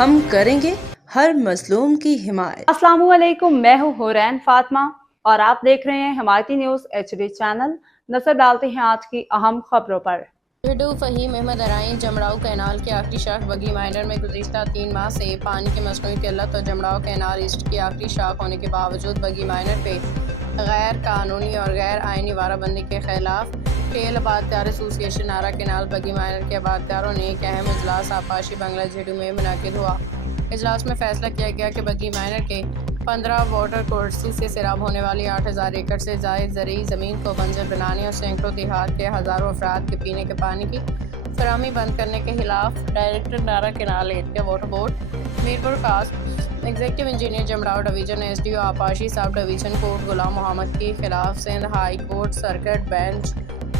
ہم کریں گے ہر مظلوم کی حمایت۔ السلام علیکم، میں ہوں حورین فاطمہ اور آپ دیکھ رہے ہیں حمایتی نیوز HD چینل۔ نظر ڈالتے ہیں آج کی اہم خبروں پر۔ جھڈو فہیم احمد ارائیں جمڑاؤ کینال کی آخری شاخ بگی مائنر میں گزشتہ 3 ماہ سے پانی کی مصنوعی قلت اور جمڑاؤ کینال ایسٹ کی آخری شاخ ہونے کے باوجود بگی مائنر پہ غیر قانونی اور غیر آئینی وارہ بندی کے خلاف ٹیل آبادکار ایسوسی ایشن نارا کینال بگی مائنر کے آبادکاروں نے ایک اہم اجلاس آبپاشی بنگلہ جھڈو میں منعقد ہوا۔ اجلاس میں فیصلہ کیا گیا کہ بگی مائنر کے 15 واٹر کورسز سے سیراب ہونے والی 8000 ایکڑ سے زائد زرعی زمین کو بنجر بنانے اور سینکڑوں دیہات کے ہزاروں افراد کے پینے کے پانی کی فراہمی بند کرنے کے خلاف director Nara canal area water board Mirpur Khas executive engineer Jamrao division SDO آبپاشی سب ڈویژن کورٹ غلام محمد کے خلاف Sindh high court circuit bench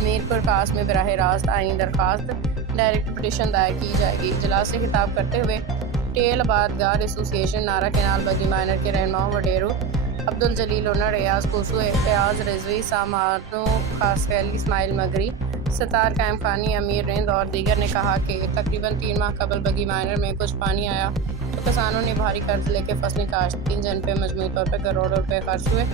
Mirpur Khas میں براہ راست آئینی درخواست ڈائریکٹ پٹیشن دائر کی جائے گی۔ اجلاس سے خطاب کرتے ہوئے ٹیل آبادکار ایسوسی ایشن نارا کینال بگی مائنر کے رہنماؤں وڈیرو عبدالجلیل اونر، ریاض کوسو، اعتیاض رضوی، سامانو خاسقیلی، اسماعیل مگری، ستار قائم خانی، امیر رند اور دیگر نے کہا کہ تقریباً 3 ماہ قبل بگی مائنر میں کچھ پانی آیا تو کسانوں نے بھاری قرض لے کے فصلیں کاشت کی جن پہ مجموعی طور پر کروڑوں روپے خرچ ہوئے۔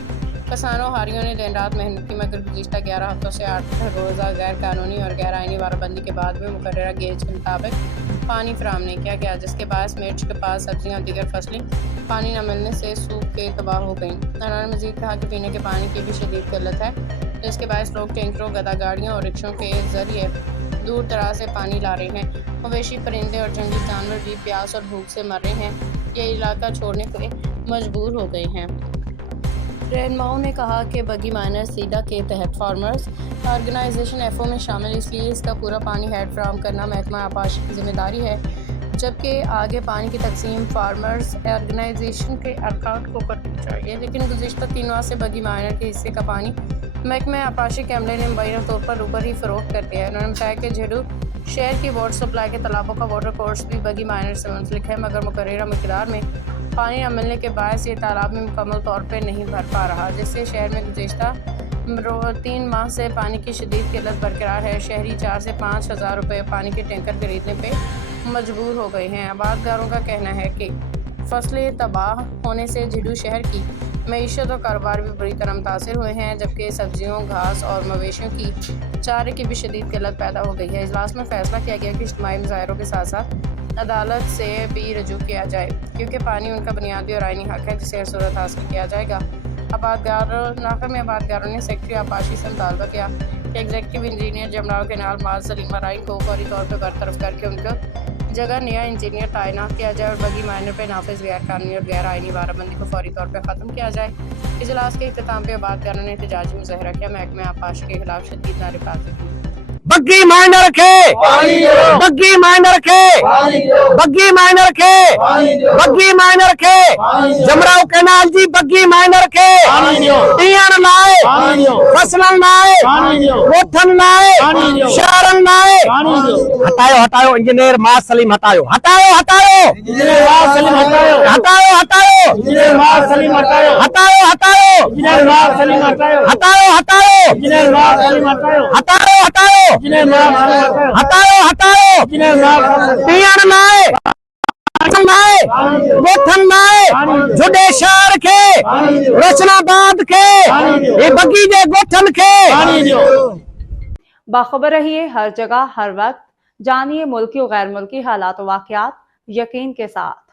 کسانوں ہاریوں نے دن رات محنت کی مگر گزشتہ 11 ہفتوں سے 8 روزہ غیر قانونی اور غیر آئینی وارہ بندی کے بعد بھی مقررہ گیج کے مطابق پانی فراہم نہیں کیا گیا، جس کے باعث مرچ کپاس سبزیاں اور دیگر فصلیں پانی نہ ملنے سے سوکھ کے تباہ ہو گئیں۔ انہوں نے مزید کہا کہ پینے کے پانی کی بھی شدید قلت ہے، جس کے باعث لوگ ٹینکروں، گدا گاڑیوں اور رکشوں کے ذریعے دور دراز سے پانی لا رہے ہیں۔ مویشی، پرندے اور جنگلی جانور بھی پیاس اور بھوک سے مر رہے ہیں، یہ علاقہ چھوڑنے کے مجبور ہو گئے ہیں۔ رہنماؤں نے کہا کہ بگی مائنر سیڈا کے تحت فارمرز آرگنائزیشن FO میں شامل، اس لیے اس کا پورا پانی ہیڈ فراہم کرنا محکمہ آبپاشی کی ذمہ داری ہے، جبکہ آگے پانی کی تقسیم فارمرز آرگنائزیشن کے ارکان کو کرنی چاہیے۔ لیکن گزشتہ 3 ماہ سے بگی مائنر کے حصے کا پانی محکمہ آبپاشی کے عملے نے مبینہ طور پر اوپر ہی فروخت کر دیا ہے۔ انہوں نے بتایا کہ جھڈو شہر کی واٹر سپلائی کے تالابوں کا واٹر کورس بھی بگی مائنر سے منسلک ہے، مگر مقررہ مقدار میں پانی نہ ملنے کے باعث یہ تالاب میں مکمل طور پہ نہیں بھر پا رہا، جس سے شہر میں گزشتہ 3 ماہ سے پانی کی شدید قلت برقرار ہے۔ شہری 4 سے 5 ہزار روپے پانی کے ٹینکر خریدنے پہ مجبور ہو گئے ہیں۔ آبادکاروں کا کہنا ہے کہ فصلیں تباہ ہونے سے جھڈو شہر کی معیشت اور کاروبار بھی بری طرح متاثر ہوئے ہیں، جبکہ سبزیوں، گھاس اور مویشیوں کی چارے کی بھی شدید قلت پیدا ہو گئی ہے۔ اجلاس میں فیصلہ کیا گیا کہ اجتماعی مظاہروں کے ساتھ ساتھ عدالت سے بھی رجوع کیا جائے، کیونکہ پانی ان کا بنیادی اور آئینی حق ہے جسے ہر صورت حاصل کیا جائے گا۔ آخر میں آبادکاروں نے سیکرٹری آبپاشی سے مطالبہ کیا کہ ایگزیکٹو انجینئر جمڑاؤ کینال معاذ سلیم ارائیں کو فوری طور پر برطرف کر کے ان کو جگہ نیا انجینئر تعینات کیا جائے اور بگی مائنر پہ نافذ غیر قانونی اور غیر آئینی وارہ بندی کو فوری طور پر ختم کیا جائے۔ اجلاس کے اختتام پہ آبادکاروں نے احتجاجی مظاہرہ کیا، محکمہ آبپاشی کے خلاف شدید نعرے بازی کی۔ بگی مائنر کے بگی مائنر کے بگی مائنر کے بگی مائنر کے جمڑاؤ کینال جی بگی مائنر کے ٹیان لائے فصلن لائے گوٹھن لائے شہرن لائے ہٹایو ہٹایو انجینئر معاذ سلیم ہٹایو ہٹایو ہٹایو انجینئر معاذ سلیم ہٹایو ہٹایو ہٹایو انجینئر معاذ سلیم ہٹایو ہٹایو ہٹایو انجینئر معاذ سلیم ہٹایو ہٹایو ہٹایو انجینئر معاذ سلیم ہٹایو ہٹایو ہٹایو انجینئر معاذ سلیم ہٹایو ہٹایو ہٹایو انجینئر معاذ ٹیان لائے گوٹھن لائے جھڈے شہر کے روشن آباد کے یہ بگی دے گوٹھن کے باخبر رہیے ہر جگہ ہر وقت، جانیے ملکی و غیر ملکی حالات و واقعات یقین کے ساتھ۔